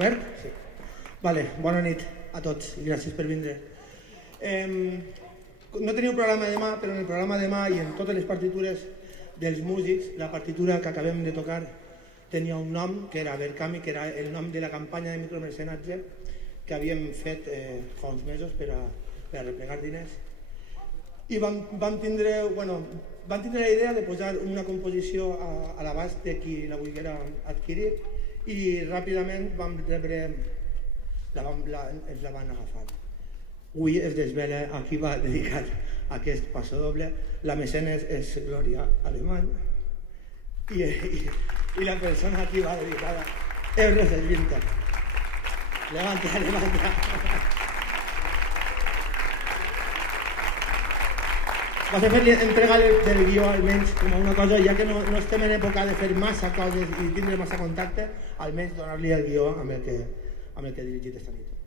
Obert? Sí. Vale, bona nit a tots i gràcies per vindre. No teniu programa demà, però en el programa demà i en totes les partitures dels músics, la partitura que acabem de tocar tenia un nom, que era Verkami, que era el nom de la campanya de micromecenatge que havíem fet fa uns mesos per a replegar diners. I van tindre la idea de posar una composició a l'abast de qui la volguera adquirir i ràpidament vam rebre, ens la van agafar. Avui es desvela a qui va dedicat aquest passadoble. La mecenes és Glòria Alemany i la persona a qui va dedicada és Rosalvinta. Levanta. Vas a fer entrega del guió almenys com una cosa, ja que no estem en època de fer massa coses i tindre massa contacte, almenys donar-li el guió amb el que he dirigit esta nit.